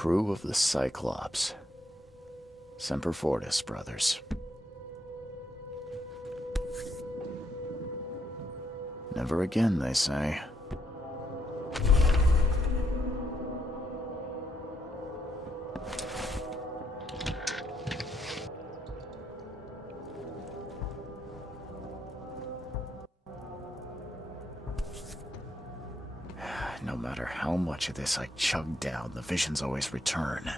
Crew of the Cyclops. Semper Fortis, brothers. Never again, they say. No matter how much of this I chug down, the visions always return.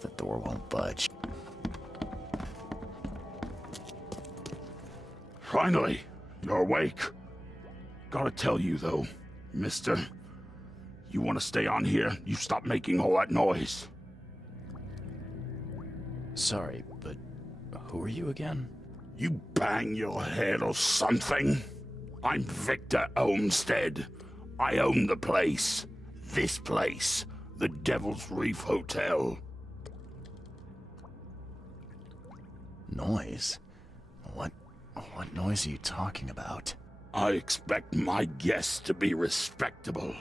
The door won't budge. Finally, you're awake. Gotta tell you though, mister, you want to stay on here, you stop making all that noise. Sorry, but who are you again? You bang your head or something? I'm Victor Olmsted. I own the place. This place. The Devil's Reef Hotel. Noise? What noise are you talking about? I expect my guests to be respectable.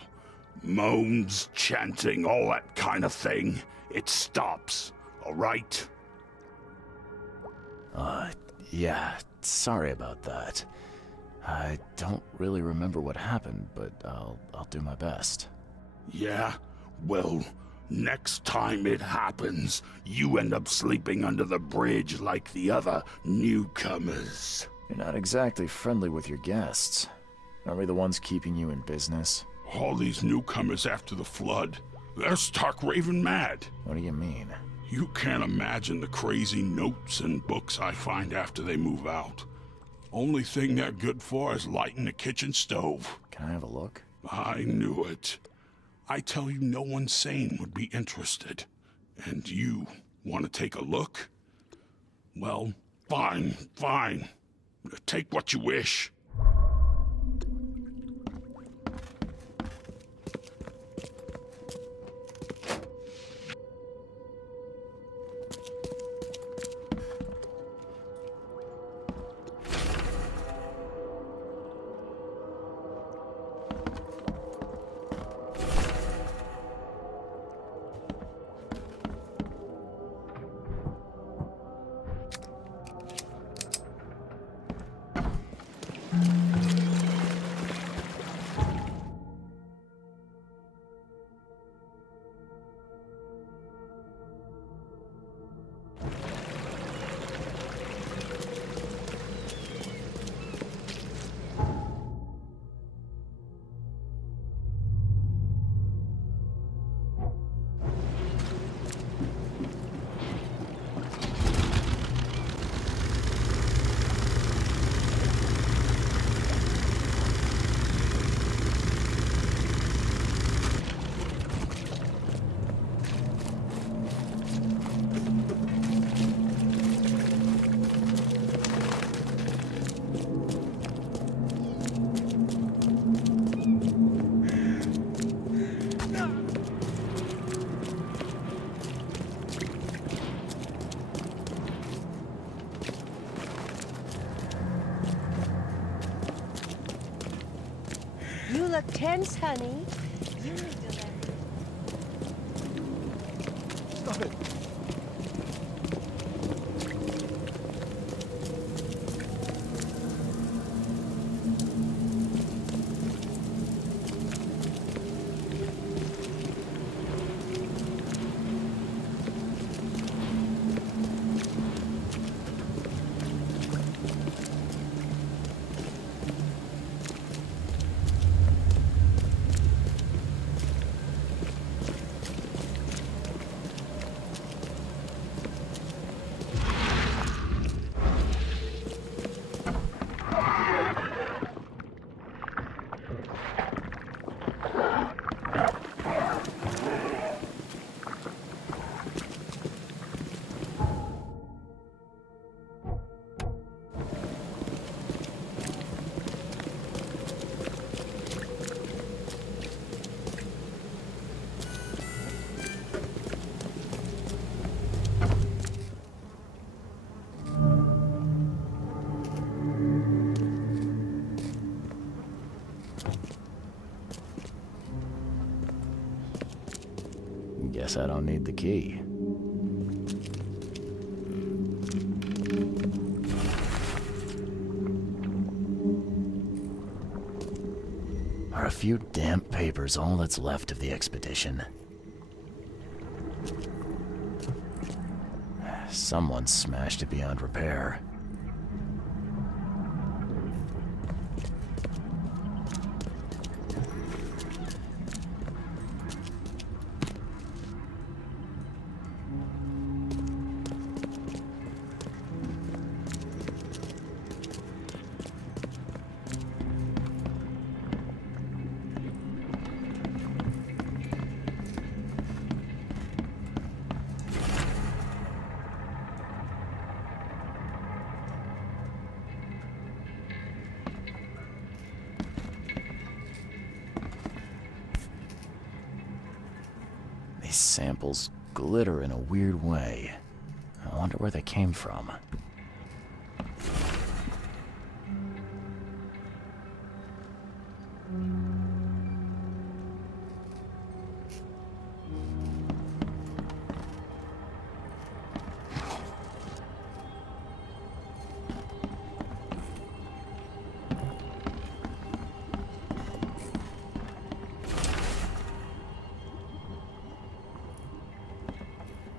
Moans, chanting, all that kind of thing. It stops, all right? Yeah, sorry about that. I don't really remember what happened, but I'll do my best. Yeah? Well, next time it happens, you end up sleeping under the bridge like the other newcomers. You're not exactly friendly with your guests. Are we the ones keeping you in business? All these newcomers after the flood, they're stark raving mad. What do you mean? You can't imagine the crazy notes and books I find after they move out. Only thing they're good for is lighting the kitchen stove. Can I have a look? I knew it. I tell you, no one sane would be interested. And you want to take a look? Well, fine, fine. Take what you wish. You look tense, honey. You need to let Stop it! Guess I don't need the key. Are a few damp papers all that's left of the expedition? Someone smashed it beyond repair. These samples glitter in a weird way. I wonder where they came from.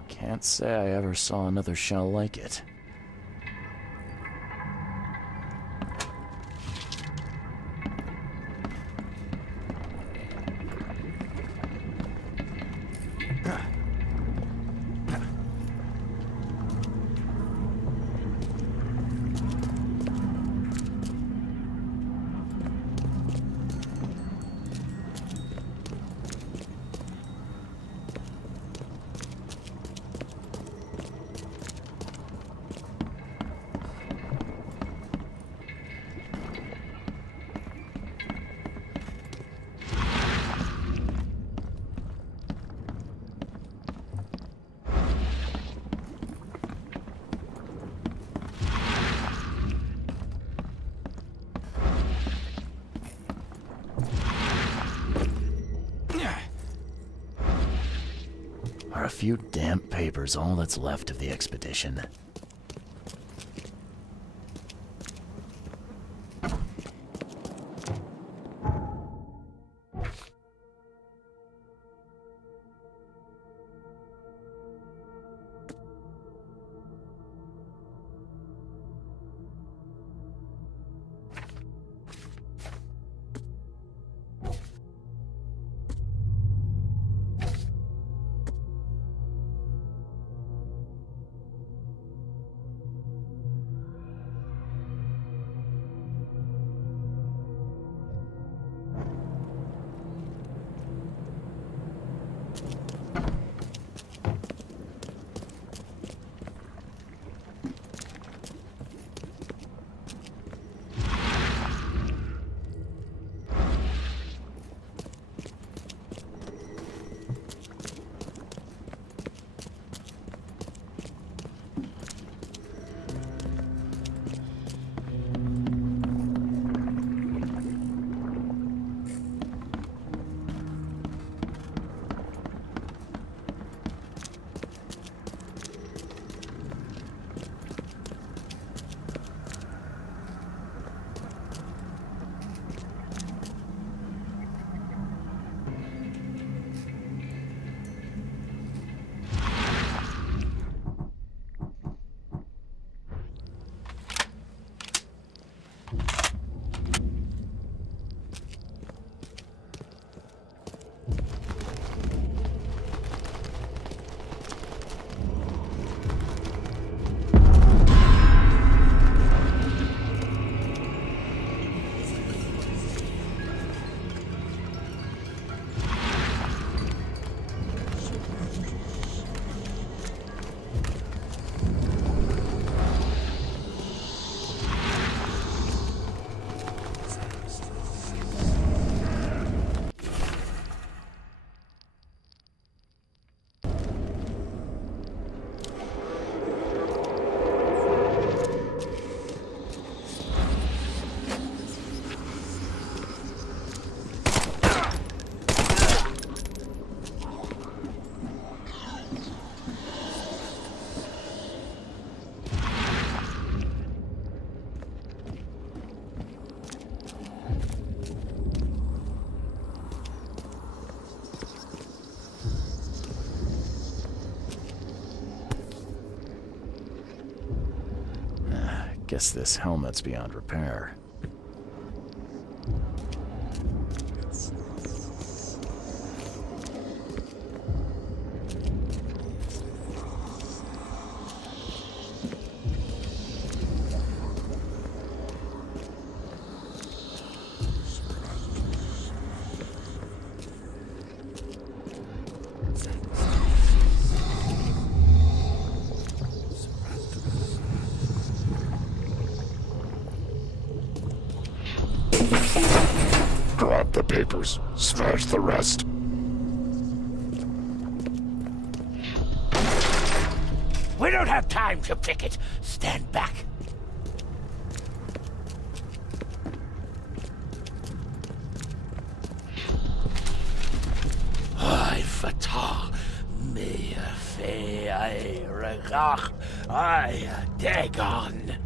Can't say I ever saw another shell like it. Are a few damp papers all that's left of the expedition? guess this helmet's beyond repair. Grab the papers, smash the rest. We don't have time to pick it. Stand back. I fatah me fe I regach I dagon.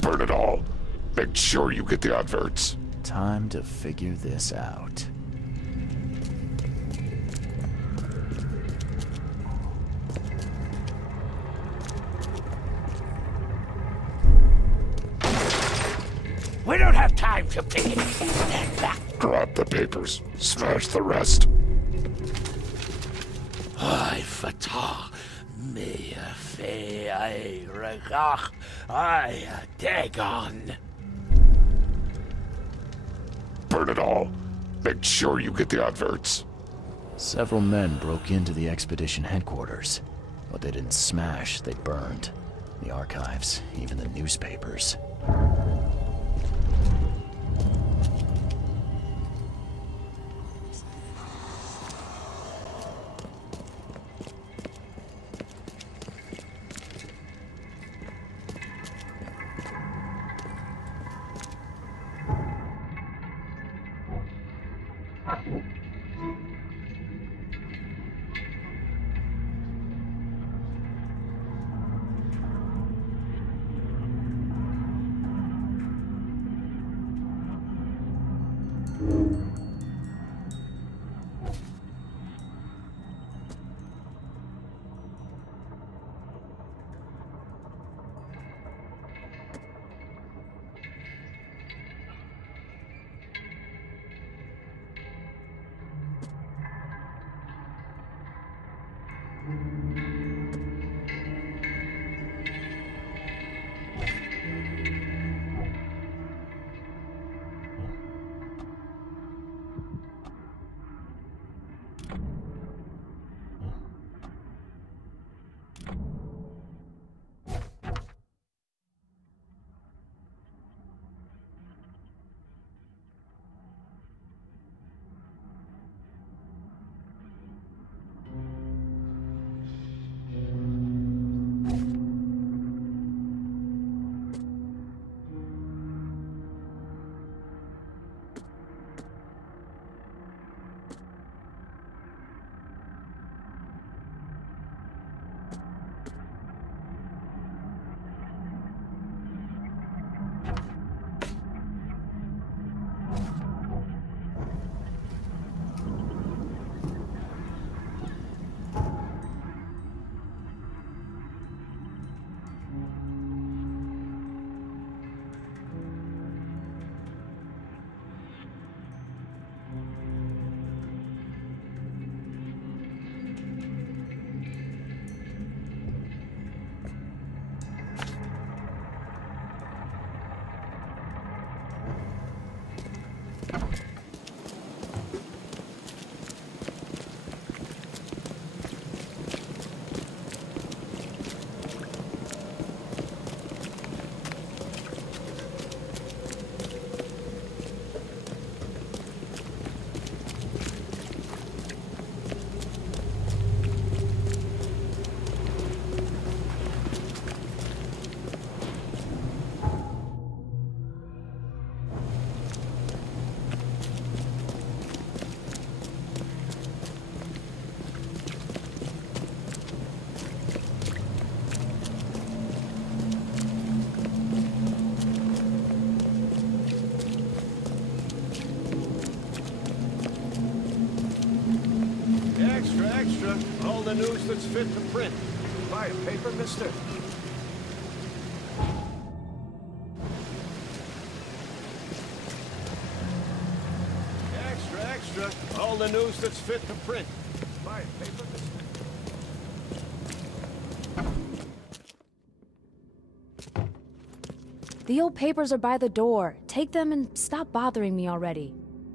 Burn it all. Make sure you get the adverts. Time to figure this out. We don't have time to pick it. Stand back. Grab the papers, smash the rest. I fatah me fe I regach I dagon. Burn it all. Make sure you get the adverts. Several men broke into the expedition headquarters. What they didn't smash, they burned. The archives, even the newspapers. extra. All the news that's fit to print. Buy a paper, mister? Extra, extra. All the news that's fit to print. Buy a paper, mister? The old papers are by the door. Take them and stop bothering me already.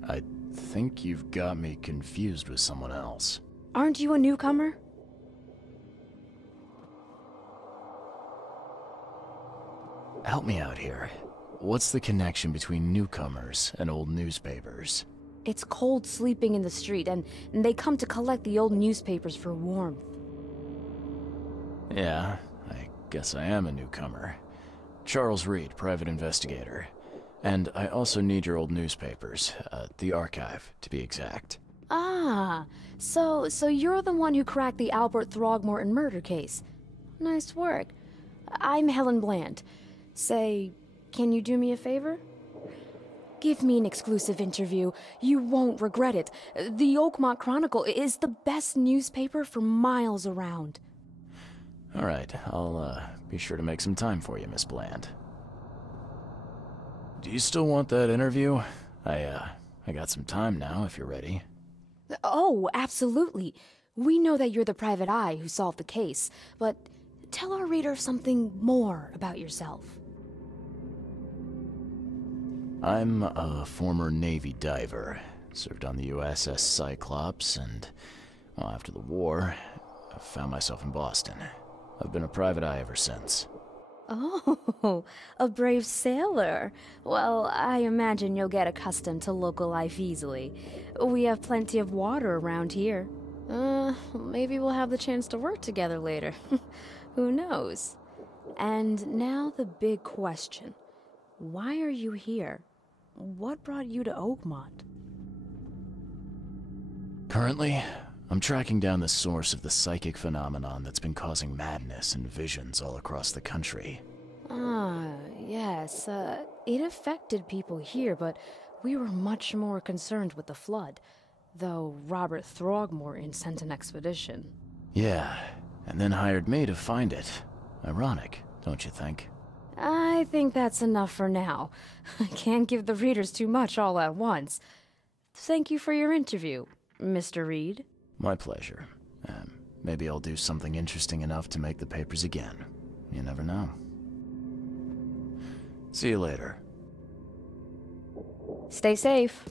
I think you've got me confused with someone else. Aren't you a newcomer? Help me out here. What's the connection between newcomers and old newspapers? It's cold sleeping in the street, and they come to collect the old newspapers for warmth. Yeah, I guess I am a newcomer. Charles Reed, private investigator. And I also need your old newspapers, the archive, to be exact. Ah, so you're the one who cracked the Albert Throgmorton murder case. Nice work. I'm Helen Bland. Say, can you do me a favor? Give me an exclusive interview. You won't regret it. The Oakmont Chronicle is the best newspaper for miles around. All right, I'll be sure to make some time for you, Miss Bland. Do you still want that interview? I got some time now, if you're ready. Oh, absolutely. We know that you're the private eye who solved the case, but tell our reader something more about yourself. I'm a former Navy diver. Served on the USS Cyclops, and, well, after the war, I found myself in Boston. I've been a private eye ever since. Oh, a brave sailor. Well, I imagine you'll get accustomed to local life easily. We have plenty of water around here. Maybe we'll have the chance to work together later. Who knows? And now the big question. Why are you here? What brought you to Oakmont? Currently, I'm tracking down the source of the psychic phenomenon that's been causing madness and visions all across the country. Ah, yes. It affected people here, but we were much more concerned with the flood. Though Robert Throgmorton sent an expedition. Yeah, and then hired me to find it. Ironic, don't you think? I think that's enough for now. I can't give the readers too much all at once. Thank you for your interview, Mr. Reed. My pleasure. Maybe I'll do something interesting enough to make the papers again. You never know. See you later. Stay safe.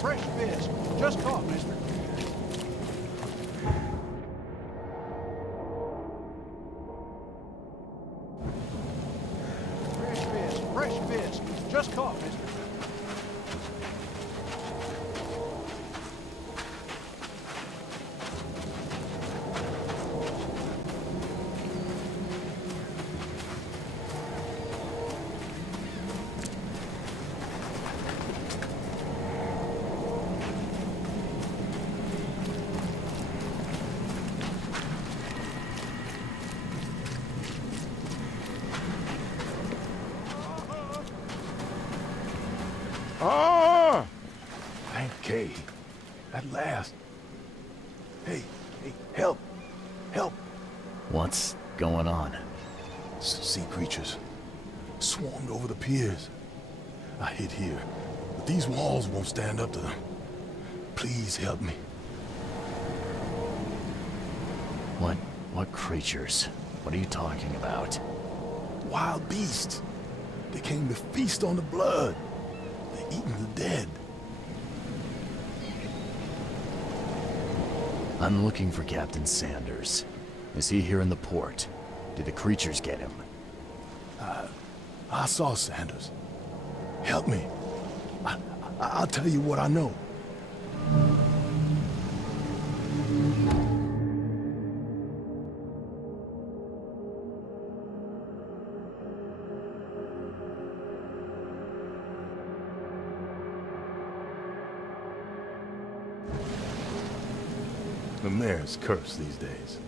Fresh fish. Just caught, mister. Fresh fish. Fresh fish. Just caught, mister. Ah! Thank Kay. At last. Hey, help! Help! What's going on? Sea creatures. Swarmed over the piers. I hid here, but these walls won't stand up to them. Please help me. What creatures? What are you talking about? Wild beasts. They came to feast on the blood. They're eating the dead. I'm looking for Captain Sanders. Is he here in the port? Did the creatures get him? I saw Sanders. Help me. I'll tell you what I know. The mayor's cursed these days.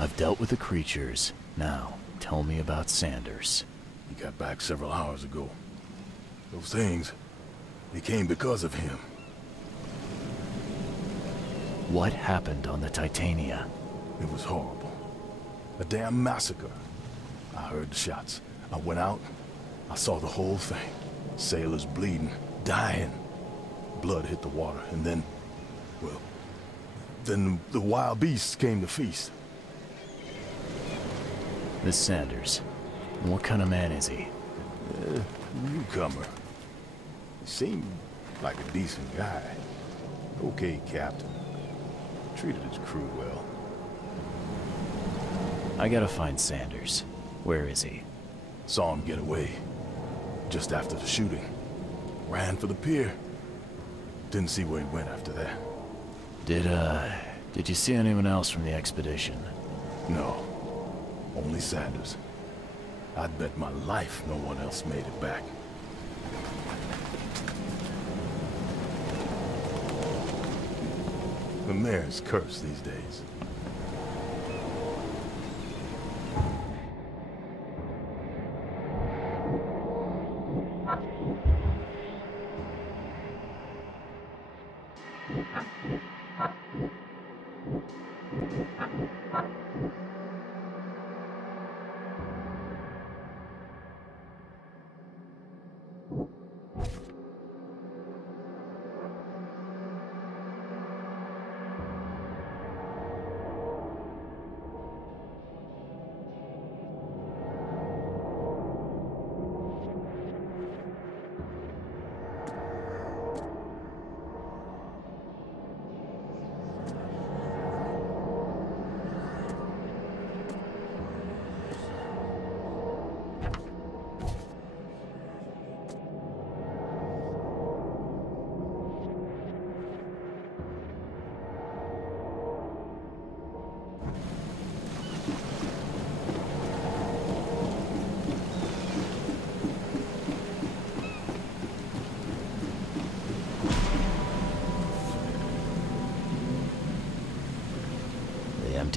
I've dealt with the creatures. Now, tell me about Sanders. He got back several hours ago. Those things, they came because of him. What happened on the Titania? It was horrible. A damn massacre. I heard the shots. I went out. I saw the whole thing. Sailors bleeding, dying. Blood hit the water, and then, well, then the wild beasts came to feast. This Sanders. What kind of man is he? Newcomer. He seemed like a decent guy. Okay, Captain. Treated his crew well. I gotta find Sanders. Where is he? Saw him get away. Just after the shooting. Ran for the pier. Didn't see where he went after that. Did you see anyone else from the expedition? No. Only Sanders. I'd bet my life no one else made it back. The mayor's cursed these days.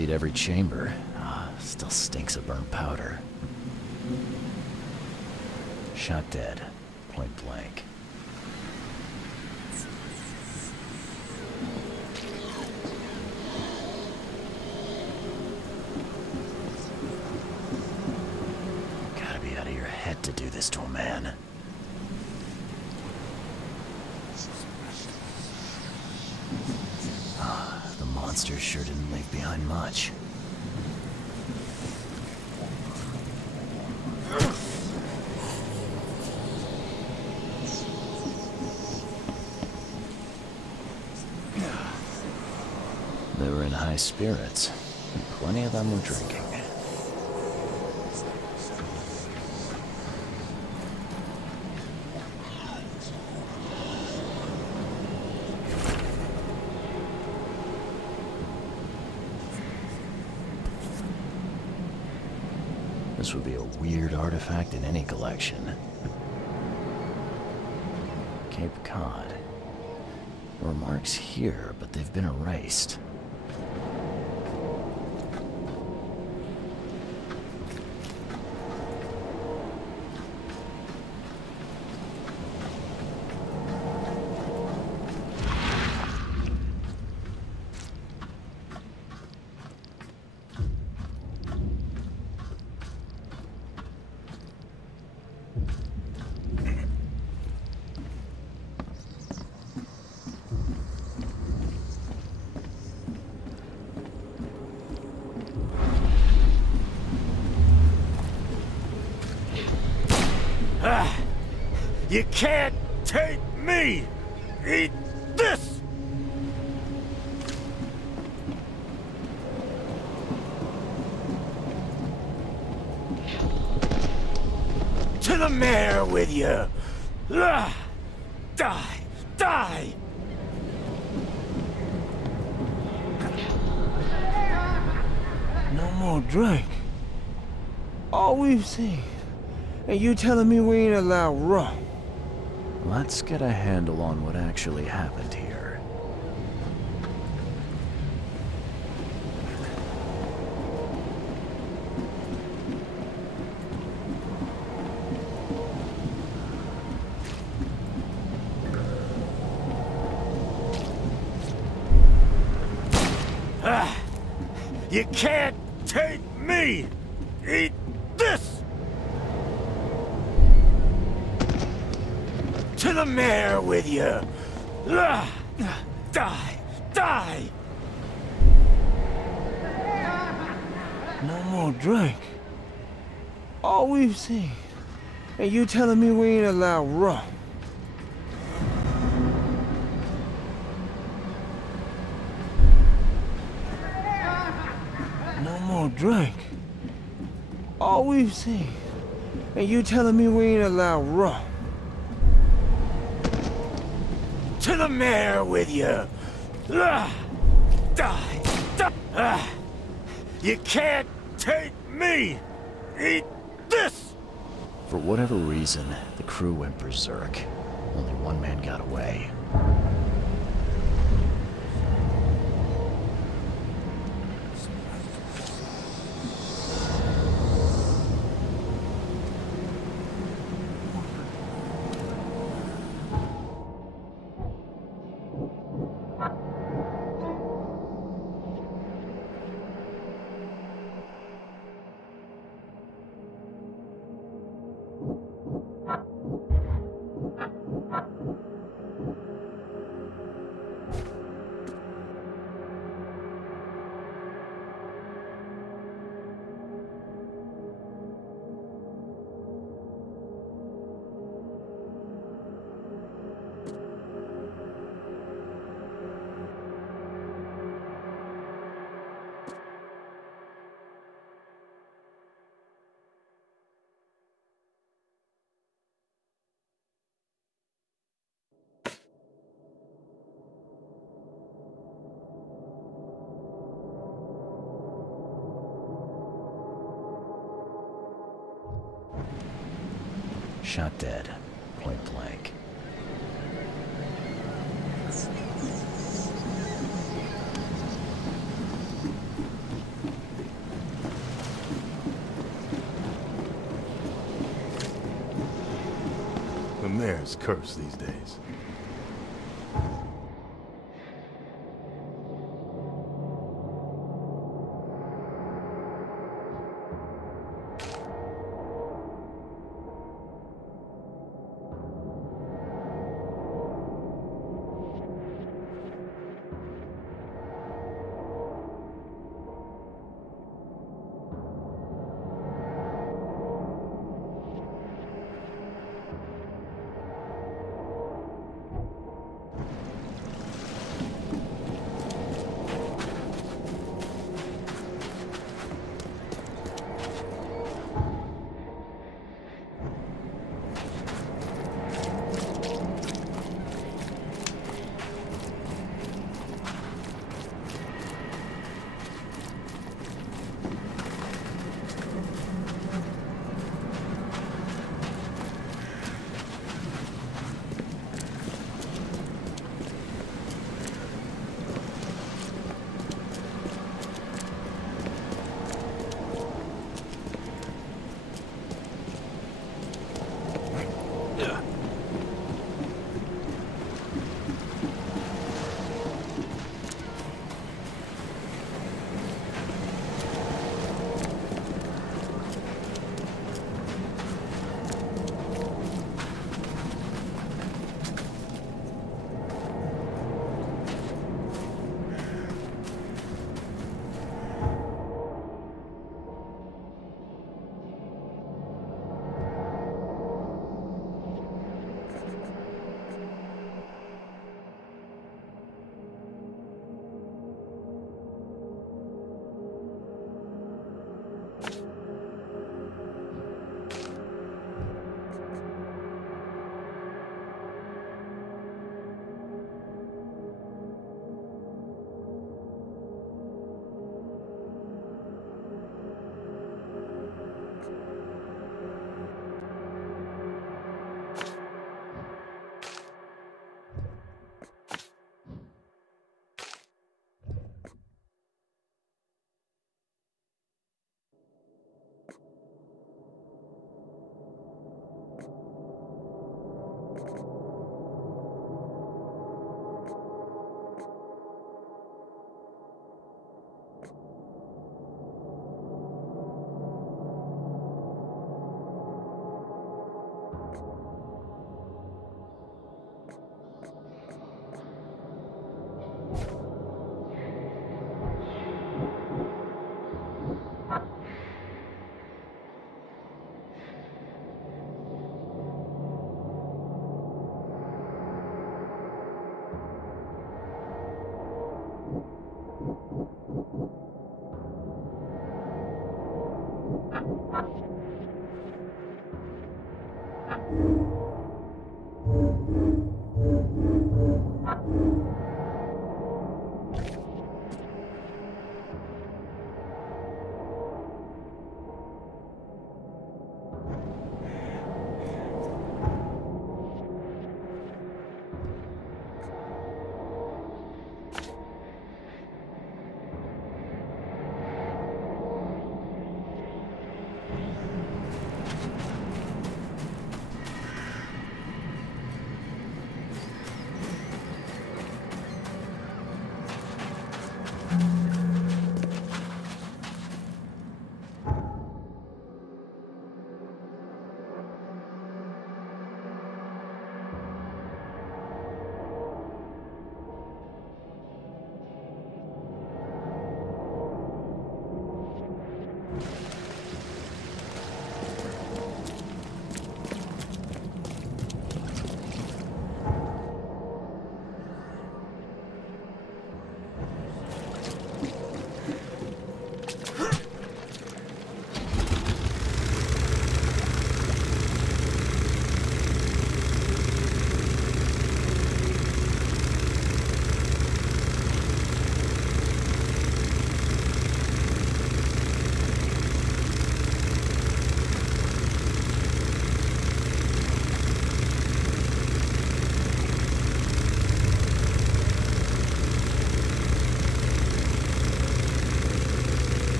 emptied every chamber. Still stinks of burnt powder. Shot dead. Point blank. Gotta be out of your head to do this to a man. The monster sure didn't leave behind much. They were in high spirits, and plenty of them were drinking. This would be a weird artifact in any collection. Cape Cod. There were marks here, but they've been erased. You can't take me! Eat this! To the mayor with you! Die! Die! No more drink. All we've seen. And you telling me we ain't allowed rum? Let's get a handle on what actually happened here. You can't take me! Eat this! To the mayor with you! Die! Die! No more drink. All we've seen. And you telling me we ain't allowed rum? No more drink. All we've seen. And you telling me we ain't allowed rum? To the mayor with you! Die! Die! You can't take me! Eat this! For whatever reason, the crew went berserk. Only one man got away. Shot dead. Point blank. is cursed these days.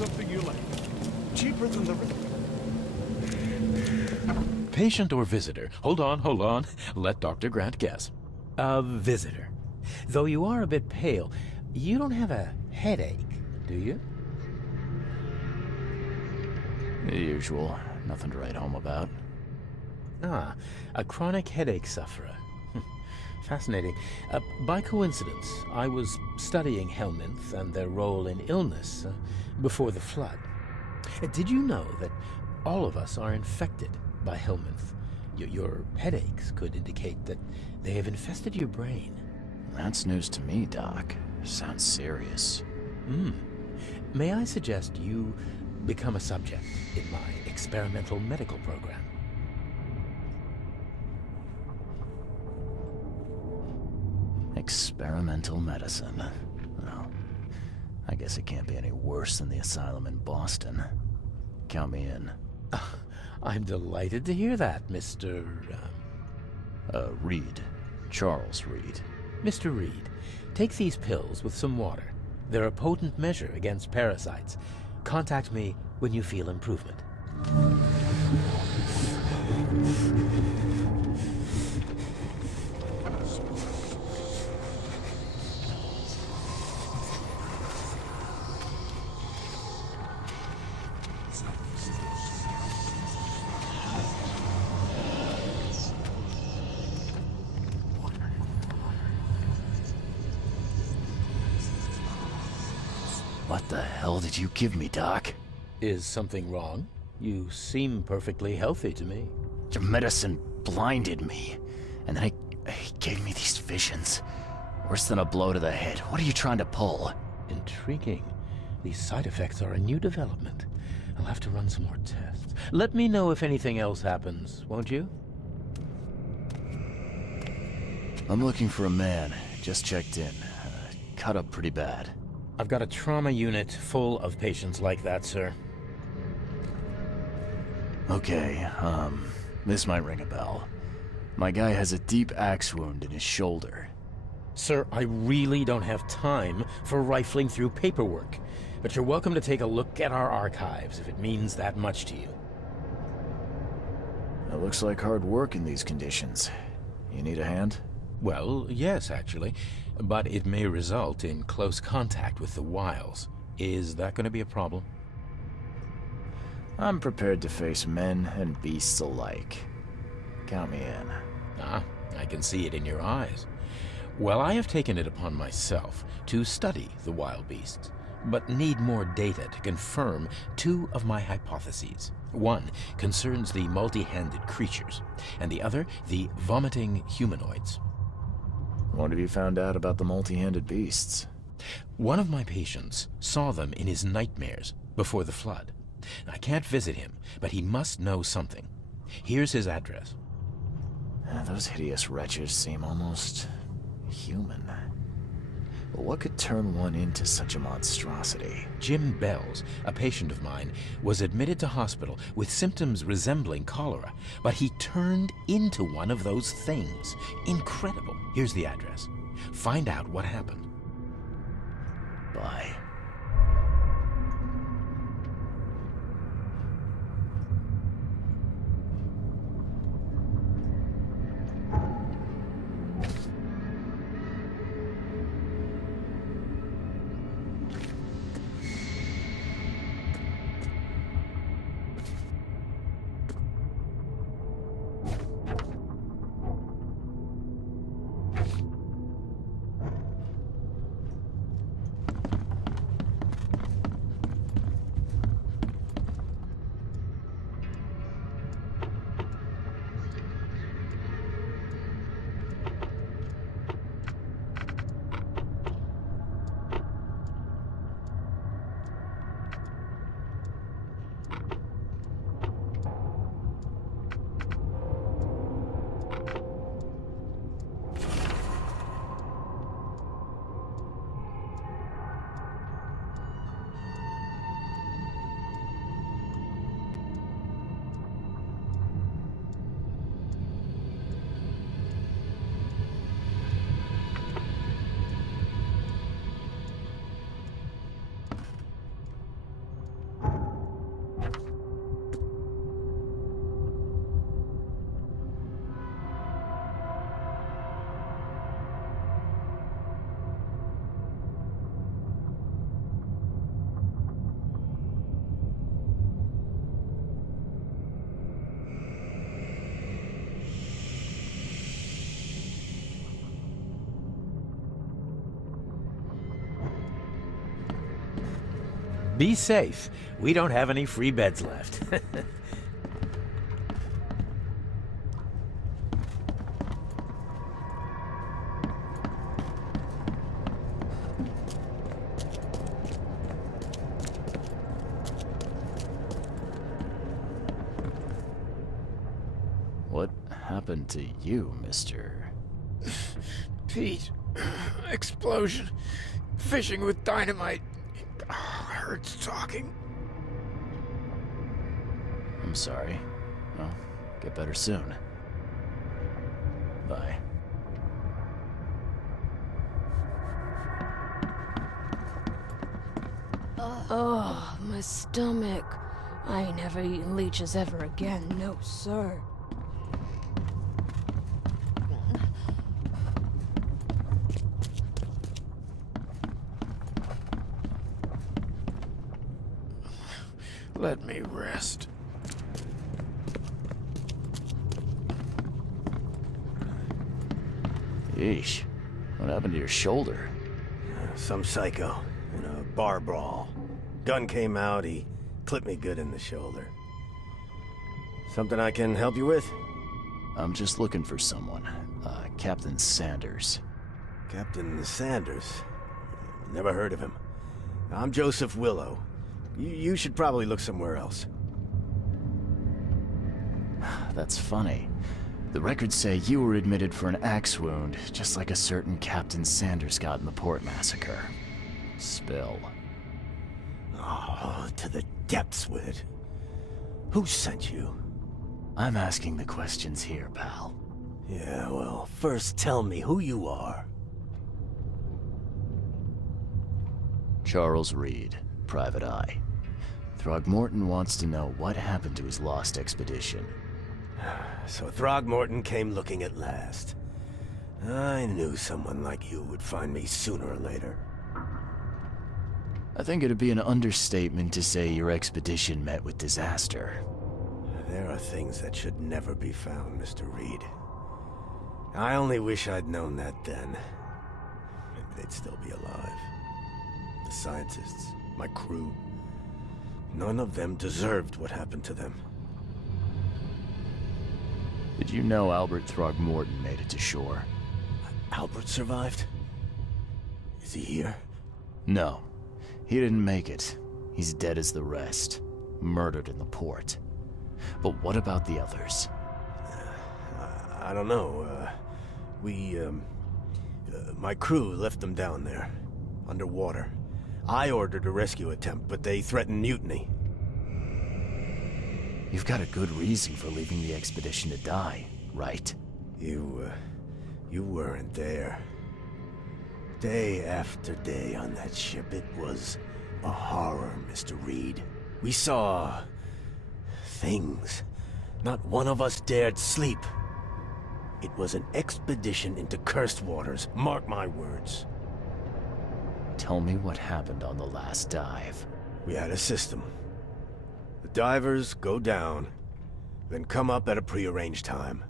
something you like. Cheaper than the rest. Patient or visitor? Hold on. Let Dr. Grant guess. A visitor. Though you are a bit pale, you don't have a headache, do you? The usual. Nothing to write home about. Ah, a chronic headache sufferer. Fascinating. By coincidence, I was studying helminths and their role in illness before the flood. Did you know that all of us are infected by helminth? Your headaches could indicate that they have infested your brain. That's news to me, Doc. Sounds serious. May I suggest you become a subject in my experimental medical program? Experimental medicine. Well, I guess it can't be any worse than the asylum in Boston. Count me in. I'm delighted to hear that, Mr. Reed. Charles Reed. Mr. Reed, take these pills with some water. They're a potent measure against parasites. Contact me when you feel improvement. What the hell did you give me, Doc? Is something wrong? You seem perfectly healthy to me. Your medicine blinded me, and then he gave me these visions. Worse than a blow to the head. What are you trying to pull? Intriguing. These side effects are a new development. I'll have to run some more tests. Let me know if anything else happens, won't you? I'm looking for a man. Just checked in. Cut up pretty bad. I've got a trauma unit full of patients like that, sir. Okay, this might ring a bell. My guy has a deep axe wound in his shoulder. Sir, I really don't have time for rifling through paperwork, but you're welcome to take a look at our archives if it means that much to you. It looks like hard work in these conditions. You need a hand? Well, yes, actually, but it may result in close contact with the wiles. Is that going to be a problem? I'm prepared to face men and beasts alike. Count me in. Ah, I can see it in your eyes. Well, I have taken it upon myself to study the wild beasts, but need more data to confirm two of my hypotheses. One concerns the multi-handed creatures, and the other the vomiting humanoids. What have you found out about the multi-handed beasts? One of my patients saw them in his nightmares before the flood. I can't visit him, but he must know something. Here's his address. Those hideous wretches seem almost human. But what could turn one into such a monstrosity? Jim Bells, a patient of mine, was admitted to hospital with symptoms resembling cholera, but he turned into one of those things. Incredible. Here's the address. Find out what happened. Bye. Be safe. We don't have any free beds left. What happened to you, mister? Pete. Explosion. Fishing with dynamite. Hurts talking. I'm sorry. Well, get better soon. Bye. Oh, my stomach. I ain't never eating leeches ever again, no sir. Let me rest. Yeesh. What happened to your shoulder? Some psycho in a bar brawl. Gun came out, he clipped me good in the shoulder. Something I can help you with? I'm just looking for someone. Captain Sanders. Captain Sanders? Never heard of him. I'm Joseph Willow. You should probably look somewhere else. That's funny. The records say you were admitted for an axe wound, just like a certain Captain Sanders got in the port massacre. Spill. Oh, to the depths with it. Who sent you? I'm asking the questions here, pal. Yeah, well, first tell me who you are. Charles Reed, Private Eye. Throgmorton wants to know what happened to his lost expedition. So Throgmorton came looking at last. I knew someone like you would find me sooner or later. I think it'd be an understatement to say your expedition met with disaster. There are things that should never be found, Mr. Reed. I only wish I'd known that then. They'd still be alive. The scientists, my crew. None of them deserved what happened to them. Did you know Albert Throgmorton made it to shore? Albert survived? Is he here? No. He didn't make it. He's dead as the rest. Murdered in the port. But what about the others? I don't know. My crew left them down there, underwater. I ordered a rescue attempt, but they threatened mutiny. You've got a good reason for leaving the expedition to die, right? You weren't there. Day after day on that ship, it was a horror, Mr. Reed. We saw things. Not one of us dared sleep. It was an expedition into cursed waters, mark my words. Tell me what happened on the last dive. We had a system. The divers go down, then come up at a prearranged time.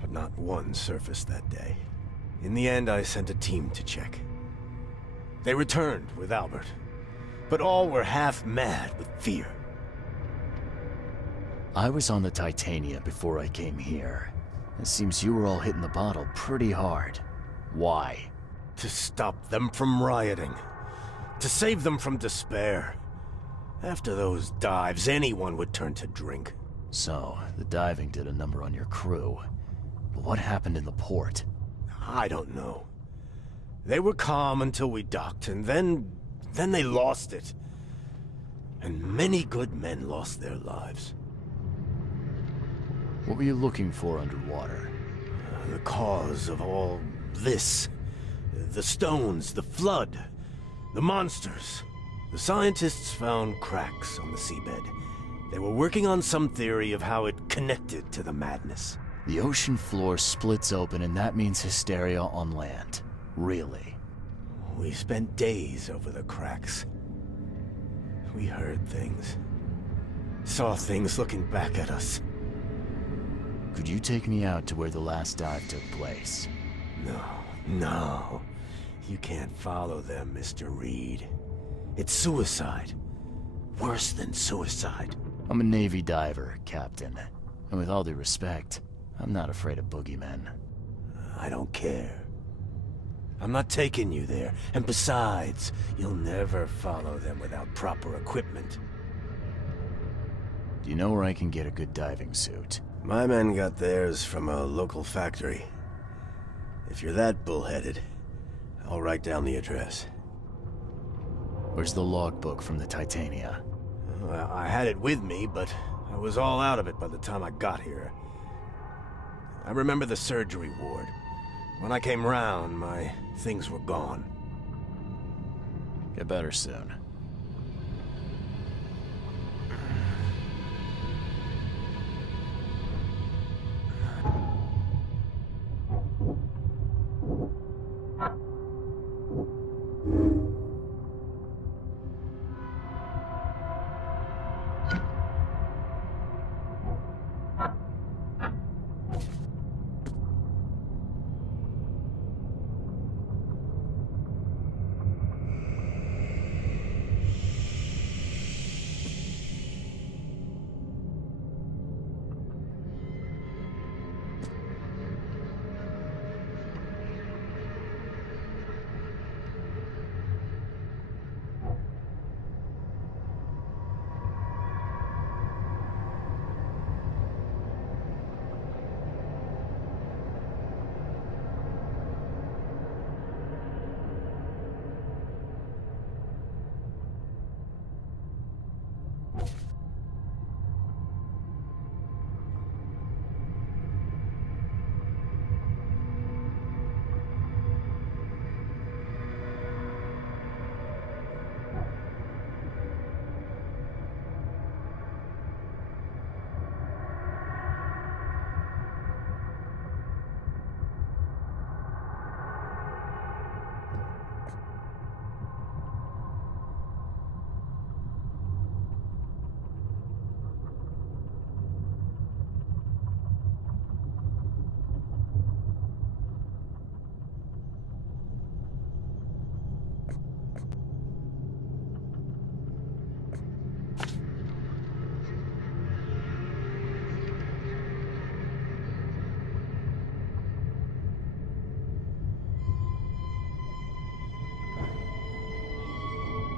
But not one surfaced that day. In the end, I sent a team to check. They returned with Albert, but all were half mad with fear. I was on the Titania before I came here. It seems you were all hitting the bottle pretty hard. Why? To stop them from rioting. To save them from despair. After those dives, anyone would turn to drink. So, the diving did a number on your crew. But what happened in the port? I don't know. They were calm until we docked, and then they lost it. And many good men lost their lives. What were you looking for underwater? The cause of all this. The stones, the flood, the monsters. The scientists found cracks on the seabed. They were working on some theory of how it connected to the madness. The ocean floor splits open and that means hysteria on land. Really? We spent days over the cracks. We heard things. Saw things looking back at us. Could you take me out to where the last dive took place? No. You can't follow them, Mr. Reed. It's suicide. Worse than suicide. I'm a Navy diver, Captain. And with all due respect, I'm not afraid of boogeymen. I don't care. I'm not taking you there. And besides, you'll never follow them without proper equipment. Do you know where I can get a good diving suit? My men got theirs from a local factory. If you're that bullheaded, I'll write down the address. Where's the logbook from the Titania? Well, I had it with me, but I was all out of it by the time I got here. I remember the surgery ward. When I came round, my things were gone. Get better soon.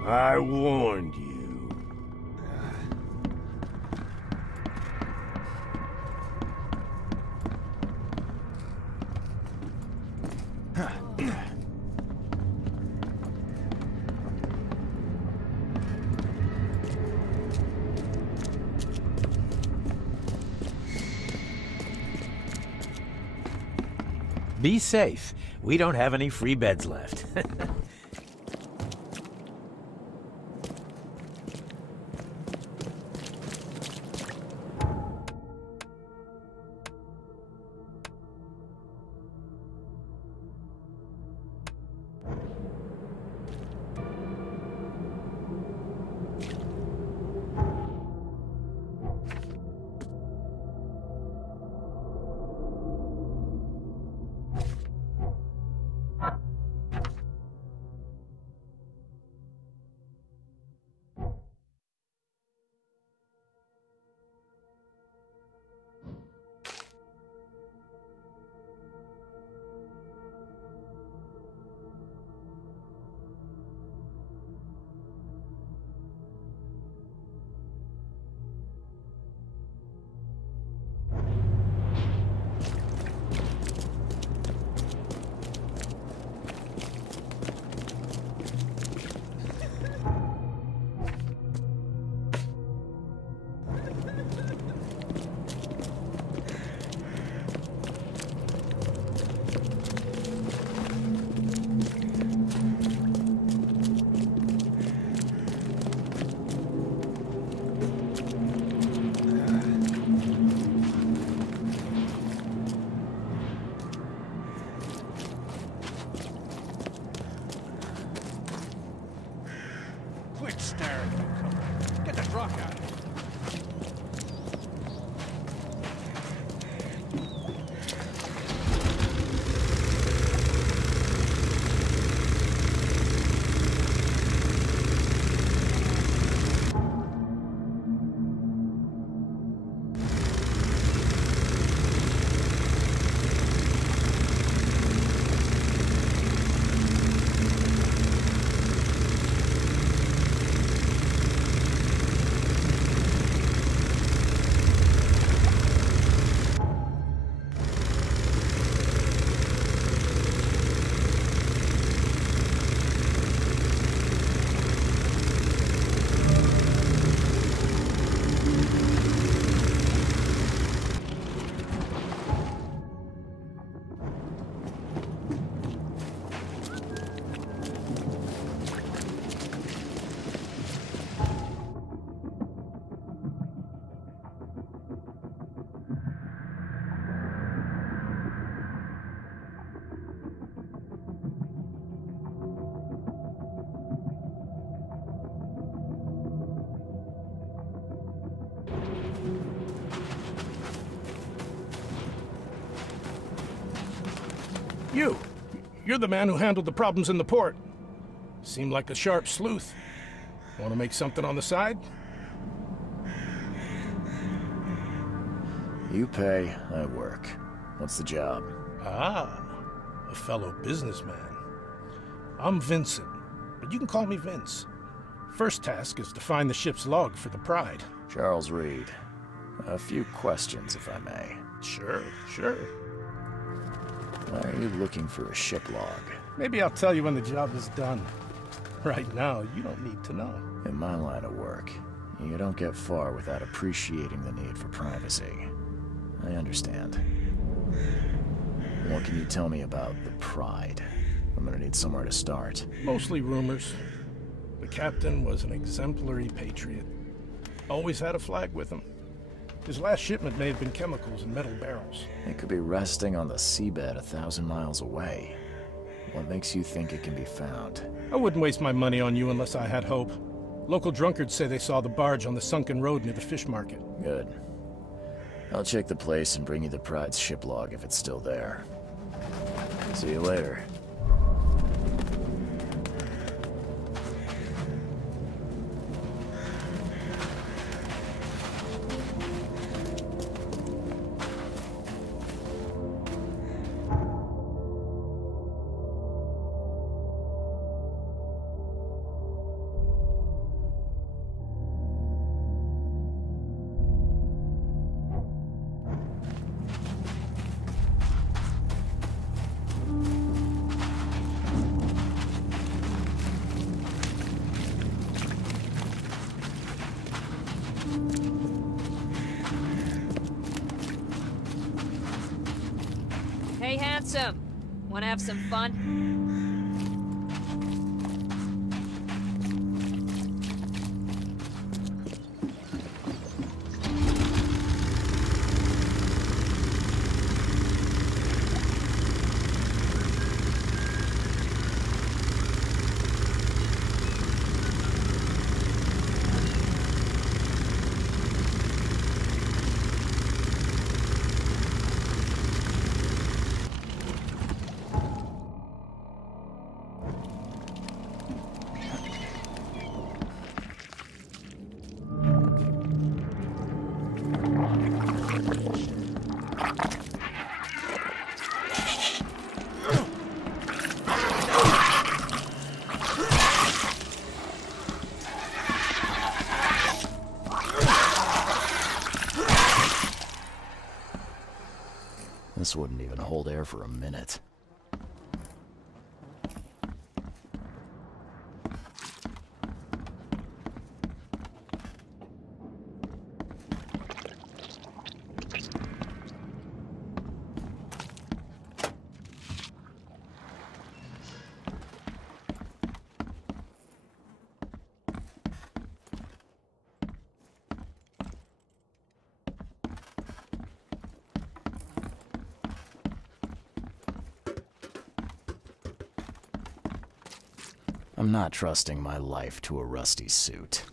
I warned you. Be safe. We don't have any free beds left. Quit staring, newcomer. Get the rock out of here. you. You're the man who handled the problems in the port. Seemed like a sharp sleuth. Want to make something on the side? You pay, I work. What's the job? Ah, a fellow businessman. I'm Vincent, but you can call me Vince. First task is to find the ship's log for the Pride. Charles Reed. A few questions, if I may. Sure, sure. Why are you looking for a ship log? Maybe I'll tell you when the job is done. Right now, you don't need to know. In my line of work, you don't get far without appreciating the need for privacy. I understand. What can you tell me about the Pride? I'm gonna need somewhere to start. Mostly rumors. The captain was an exemplary patriot. Always had a flag with him. His last shipment may have been chemicals in metal barrels. It could be resting on the seabed 1,000 miles away. What makes you think it can be found? I wouldn't waste my money on you unless I had hope. Local drunkards say they saw the barge on the sunken road near the fish market. Good. I'll check the place and bring you the Pride's ship log if it's still there. See you later. Hey, handsome. Wanna have some fun? This wouldn't even hold air for a minute. I'm not trusting my life to a rusty suit.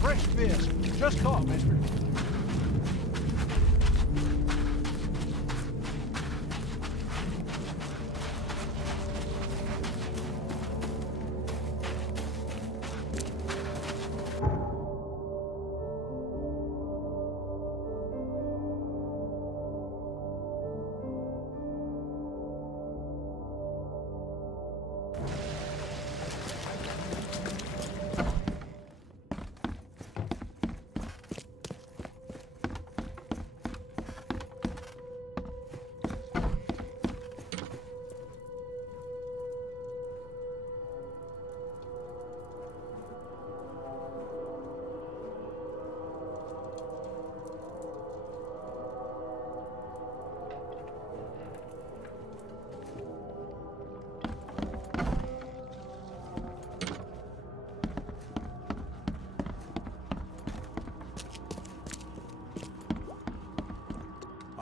Fresh fish. Just caught, mister.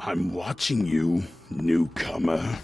I'm watching you, newcomer.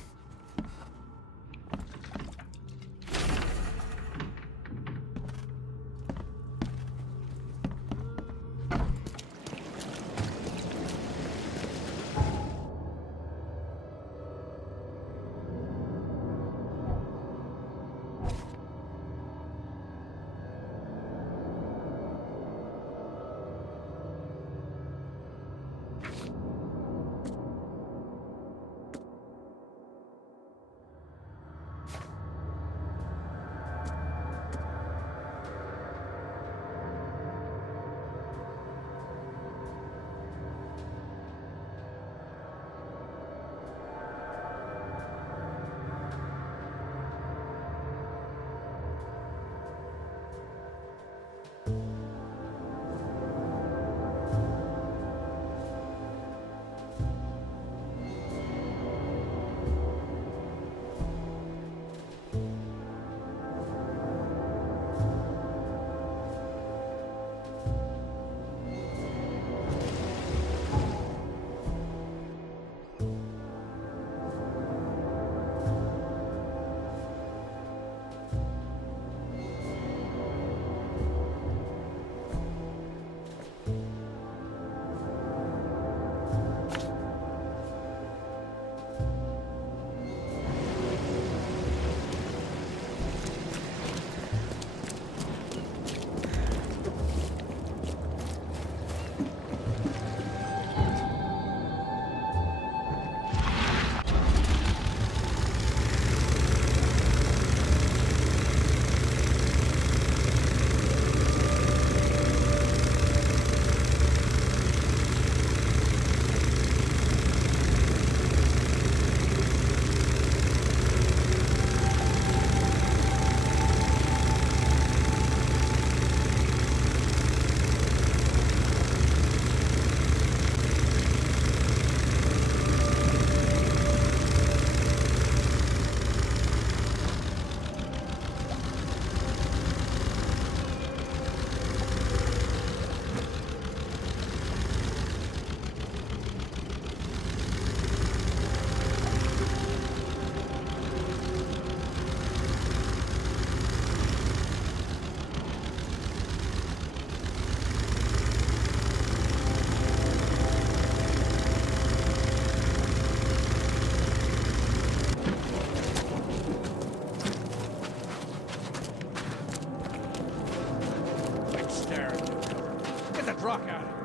rock out of here.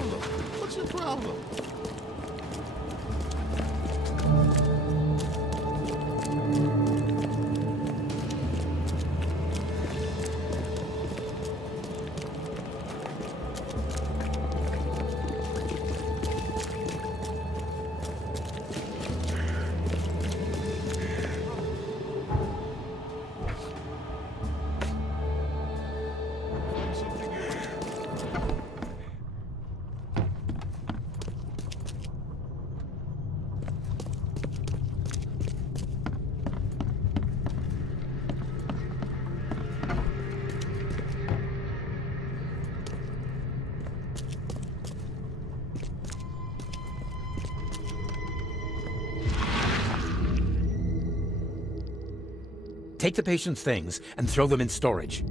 problem? What's your problem? Take the patient's things and throw them in storage.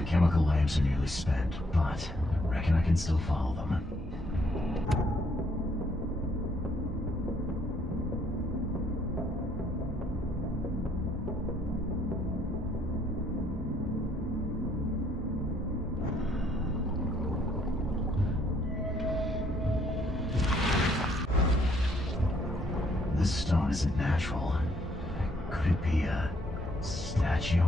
The chemical lamps are nearly spent, but I reckon I can still follow them. This stone isn't natural. Could it be a statue?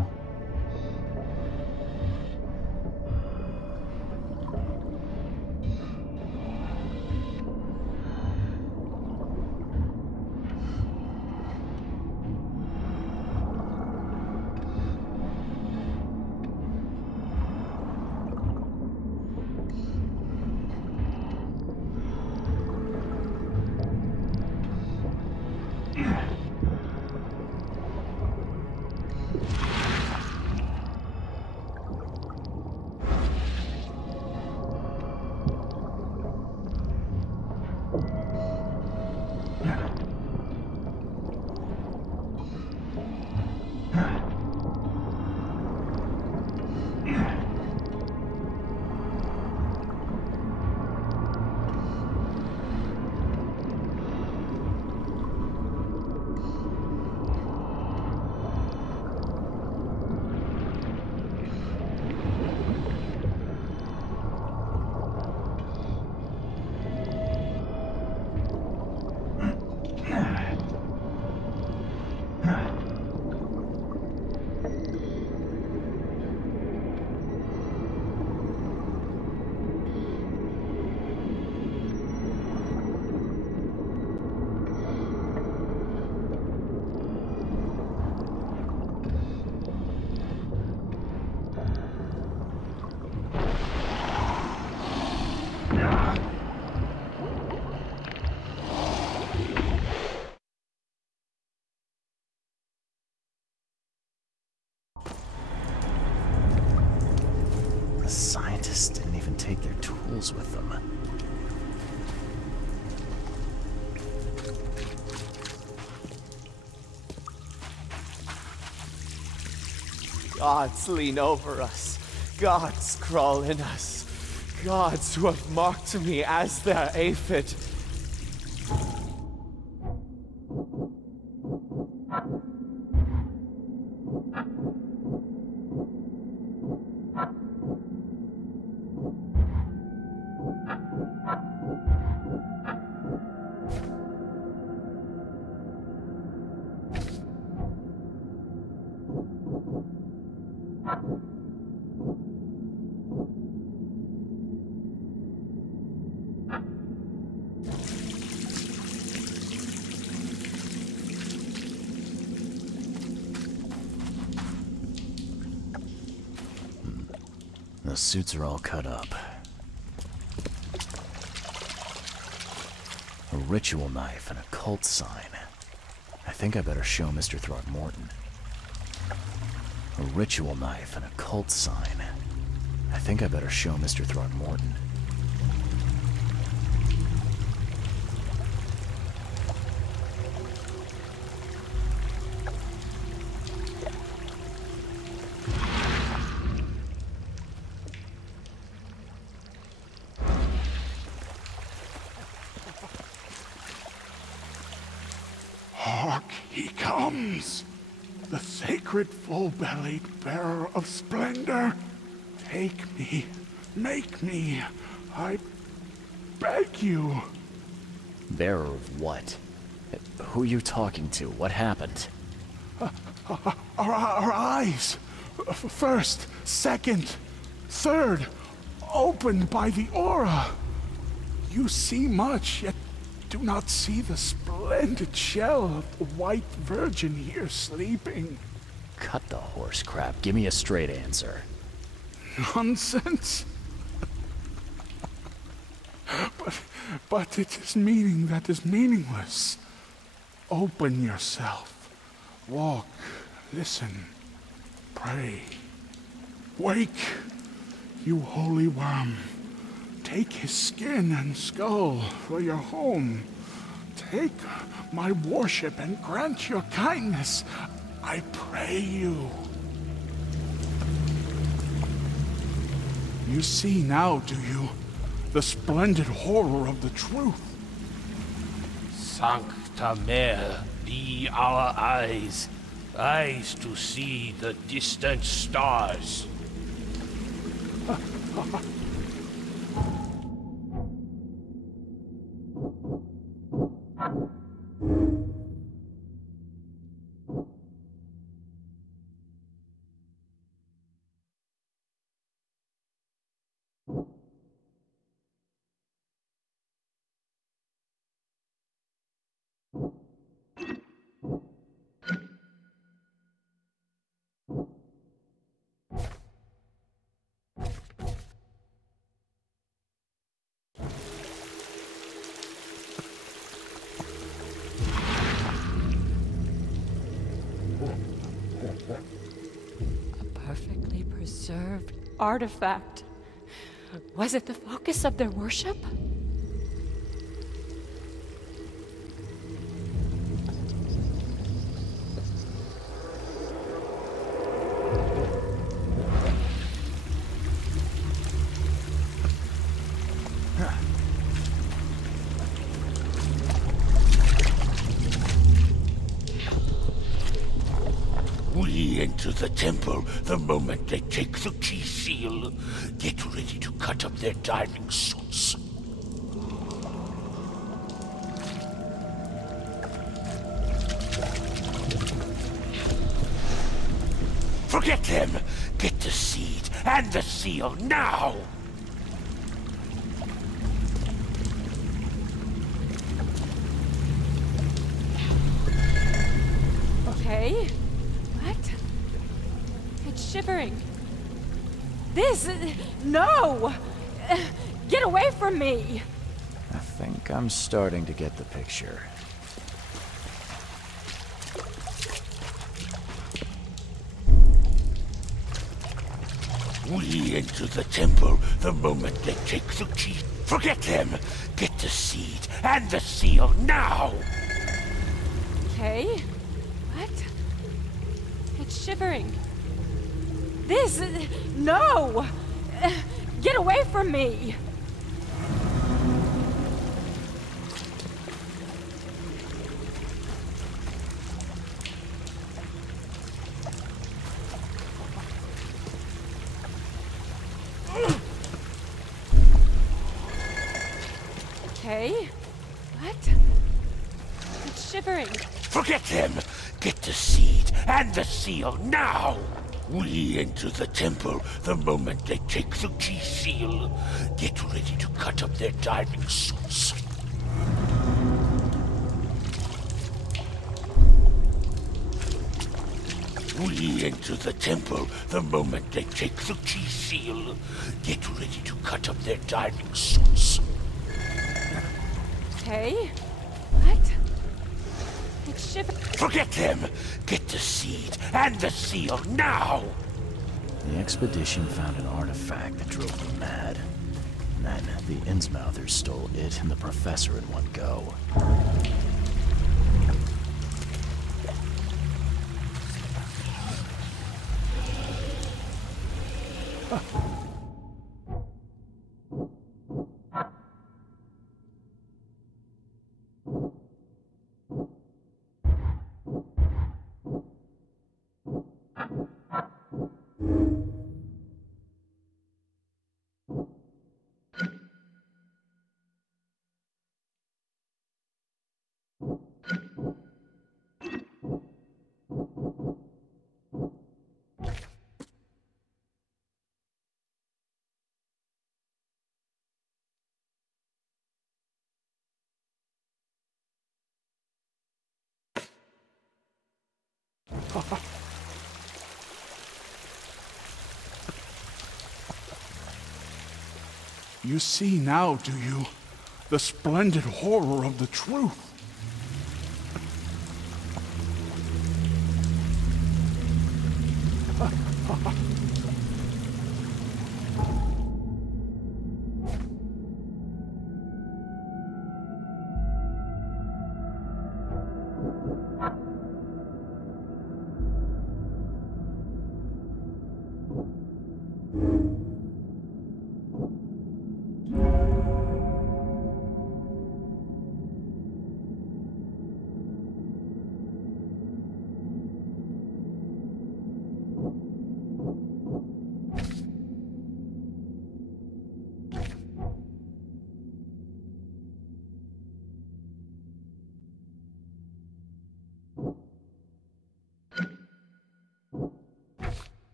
The scientists didn't even take their tools with them. Gods lean over us. Gods crawl in us. Gods who have marked me as their aphid. The suits are all cut up. A ritual knife and a cult sign. I think I better show Mr. Throckmorton. A ritual knife and a cult sign. I think I better show Mr. Throckmorton. Hark, he comes! The sacred full-bellied bearer of splendor! Take me, make me, I beg you. Bearer of what? Who are you talking to? What happened? Our eyes! First, second, third, opened by the aura. You see much, yet do not see the splendid shell of the white virgin here sleeping. Cut the horse crap. Give me a straight answer. Nonsense. But it is meaning that is meaningless. Open yourself. Walk, listen, pray. Wake, you holy worm. Take his skin and skull for your home. Take my worship and grant your kindness. I pray you. You see now, do you? The splendid horror of the truth. Sancta Mare, be our eyes, eyes to see the distant stars. A perfectly preserved artifact. Was it the focus of their worship? We enter the temple the moment they take the key seal. Get ready to cut up their diving suits. Forget them! Get the seed and the seal now! Okay. What? It's shivering. This... No! Get away from me! I think I'm starting to get the picture. We enter the temple the moment they take the key. Forget them! Get the seed and the seal now! Okay. What? It's shivering. This... No! Get away from me! Okay. What? It's shivering. Forget them! Get the seed and the seal now! We enter the temple the moment they take the key seal. Get ready to cut up their diving suits. We enter the temple the moment they take the key seal. Get ready to cut up their diving suits. Okay. What? It's shivering. Forget them! Get the seed and the seal now! The expedition found an artifact that drove them mad. And then the Innsmouthers stole it and the professor in one go. You see now, do you? The splendid horror of the truth.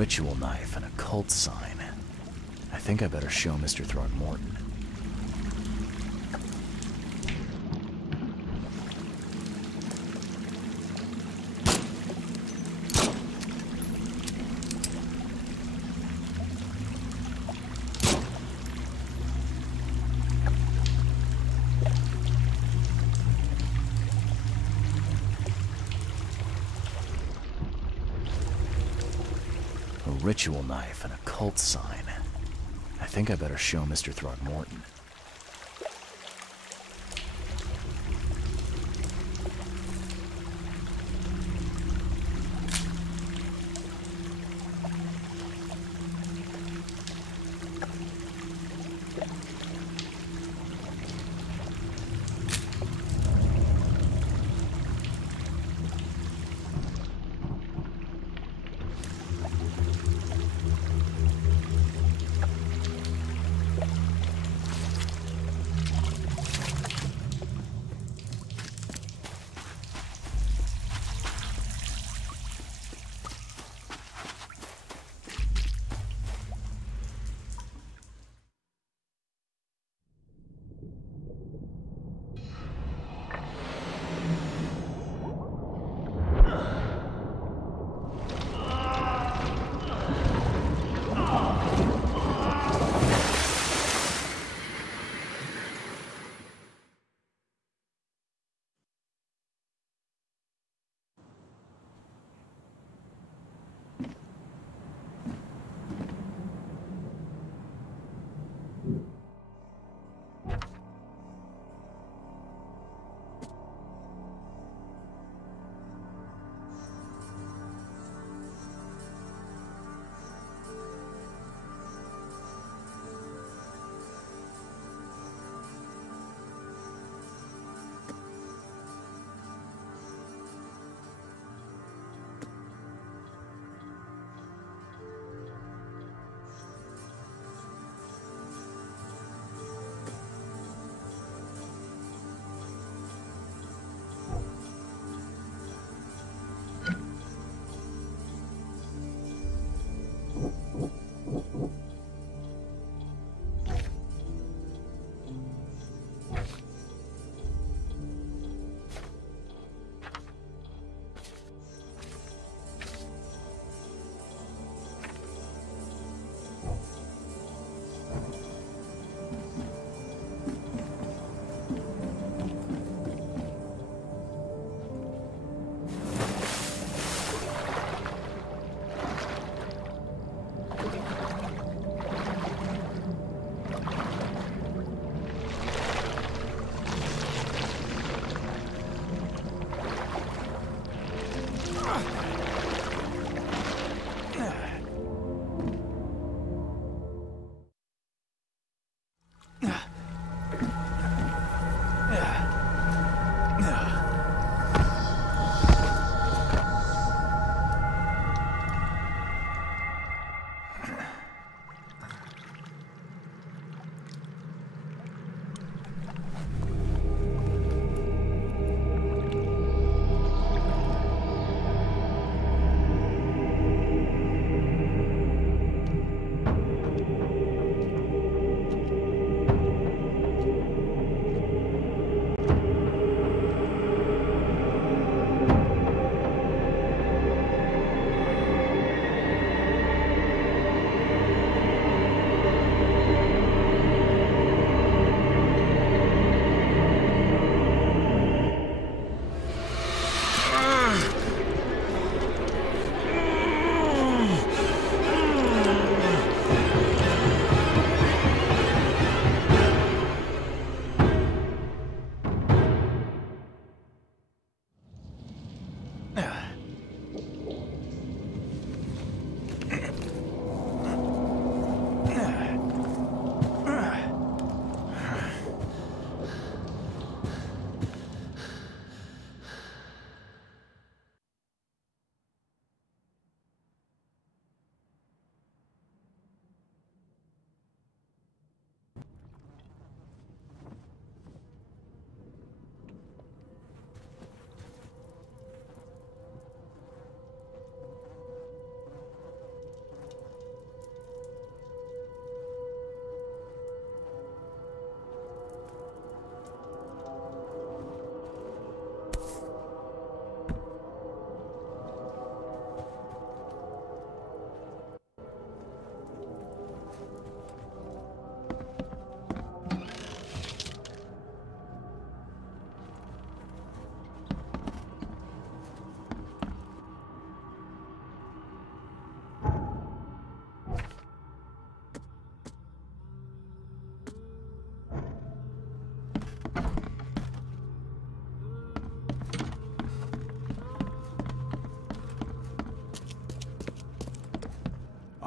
ritual knife and a cult sign. I think I better show Mr. Throckmorton. A ritual knife and a cult sign. I think I better show Mr. Throckmorton.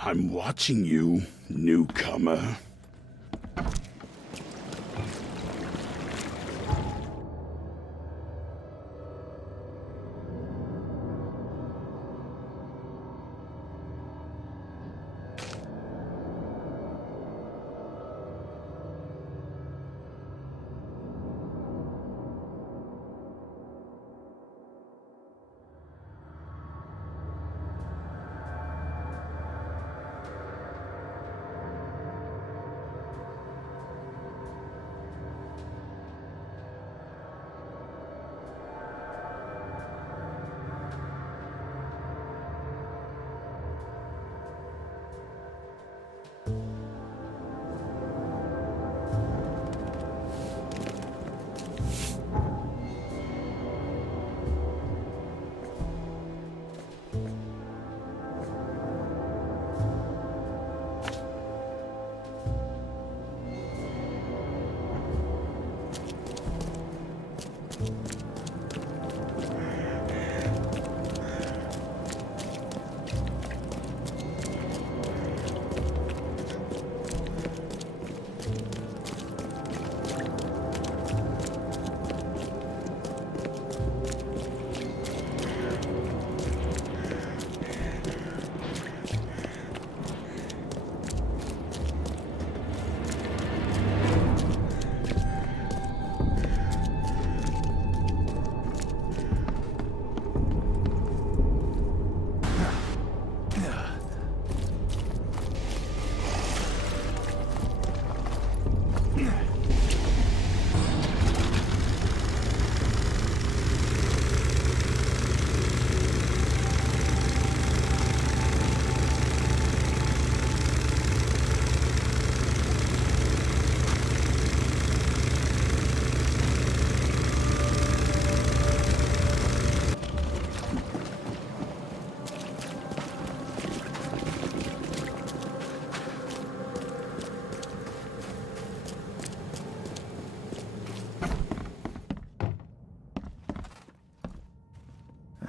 I'm watching you, newcomer.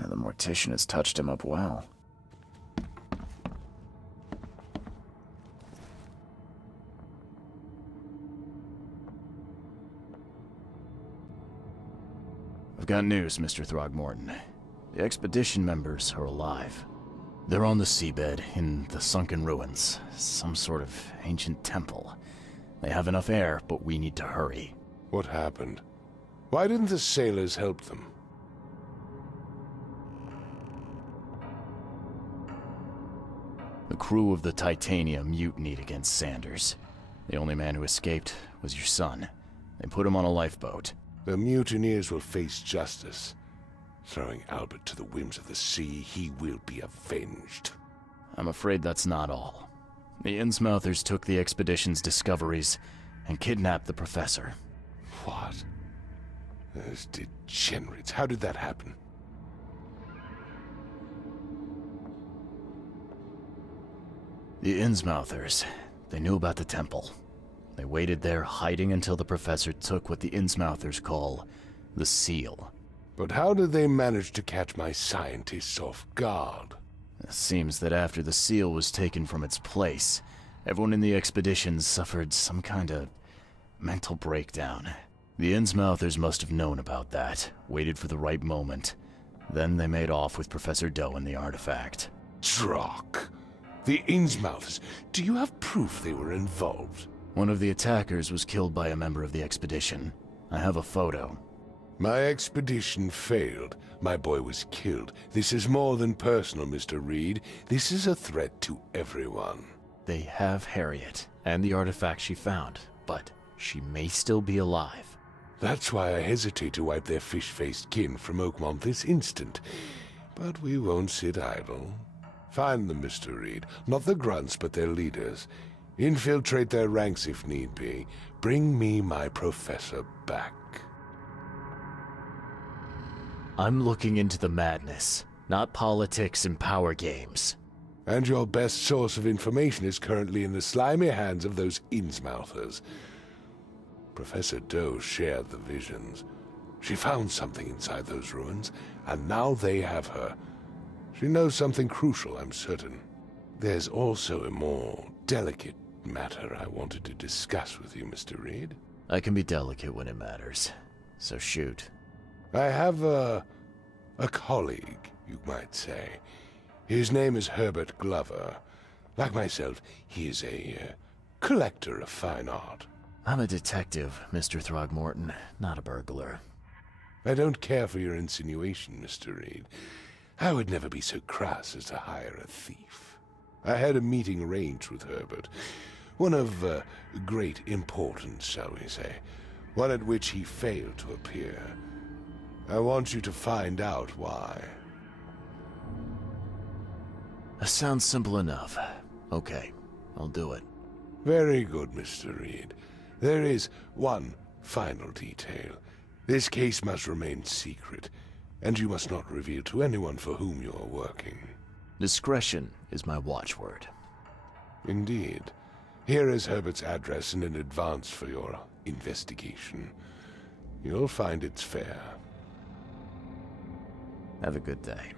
The mortician has touched him up well. I've got news, Mr. Throgmorton. The expedition members are alive. They're on the seabed, in the sunken ruins. Some sort of ancient temple. They have enough air, but we need to hurry. What happened? Why didn't the sailors help them? The crew of the Titanium mutinied against Sanders. The only man who escaped was your son. They put him on a lifeboat. The mutineers will face justice. Throwing Albert to the whims of the sea, he will be avenged. I'm afraid that's not all. The Innsmouthers took the expedition's discoveries and kidnapped the professor. What? Those degenerates. How did that happen? The Innsmouthers. They knew about the temple. They waited there, hiding until the professor took what the Innsmouthers call the seal. But how did they manage to catch my scientists off guard? It seems that after the seal was taken from its place, everyone in the expedition suffered some kind of mental breakdown. The Innsmouthers must have known about that, waited for the right moment. Then they made off with Professor Doe and the artifact. Drock! The Innsmouthers. Do you have proof they were involved? One of the attackers was killed by a member of the expedition. I have a photo. My expedition failed. My boy was killed. This is more than personal, Mr. Reed. This is a threat to everyone. They have Harriet, and the artifact she found, but she may still be alive. That's why I hesitate to wipe their fish-faced kin from Oakmont this instant. But we won't sit idle. Find them, Mr. Reed. Not the grunts, but their leaders. Infiltrate their ranks if need be. Bring me my professor back. I'm looking into the madness, not politics and power games. And your best source of information is currently in the slimy hands of those Innsmouthers. Professor Doe shared the visions. She found something inside those ruins, and now they have her. She knows something crucial, I'm certain. There's also a more delicate matter I wanted to discuss with you, Mr. Reed. I can be delicate when it matters, so shoot. I have a colleague, you might say. His name is Herbert Glover. Like myself, he is a collector of fine art. I'm a detective, Mr. Throgmorton, not a burglar. I don't care for your insinuation, Mr. Reed. I would never be so crass as to hire a thief. I had a meeting arranged with Herbert, one of great importance, shall we say, one at which he failed to appear. I want you to find out why. That sounds simple enough. Okay, I'll do it. Very good, Mr. Reed. There is one final detail. This case must remain secret, and you must not reveal to anyone for whom you are working. Discretion is my watchword. Indeed. Here is Herbert's address and an advance for your investigation. You'll find it's fair. Have a good day.